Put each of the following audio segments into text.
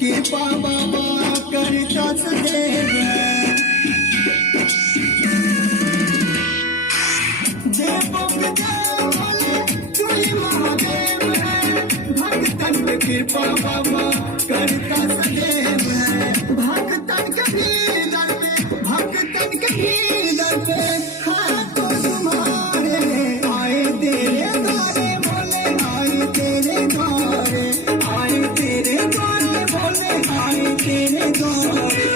कृपा बाबा करिताच देव देवों के देव भोले तुई महादेव है भक्तन पे कृपा बाबा करिताच देव है भक्तन के दर पे भक्तन के दर पे हाथों तुम्हारे आए तेरे द्वारे भोले आए तेरे द्वारे आए तेरे द्वारे भोले आए तेरे द्वारे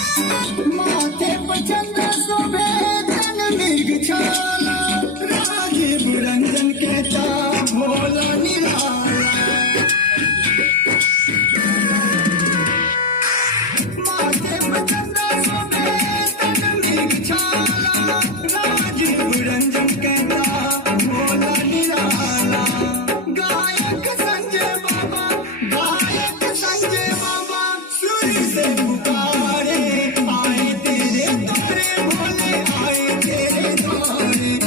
माथे पर चंद्र शोभे तन मृग छाला राजीव रंजन कहता भोला निराला माथे पर चंद्र शोभे तन मृग छाला राजीव रंजन कहता भोला निराला गायक संजय बाबा सूर्य से पुकारे आए तेरे द्वारे भोले आए तेरे द्वारे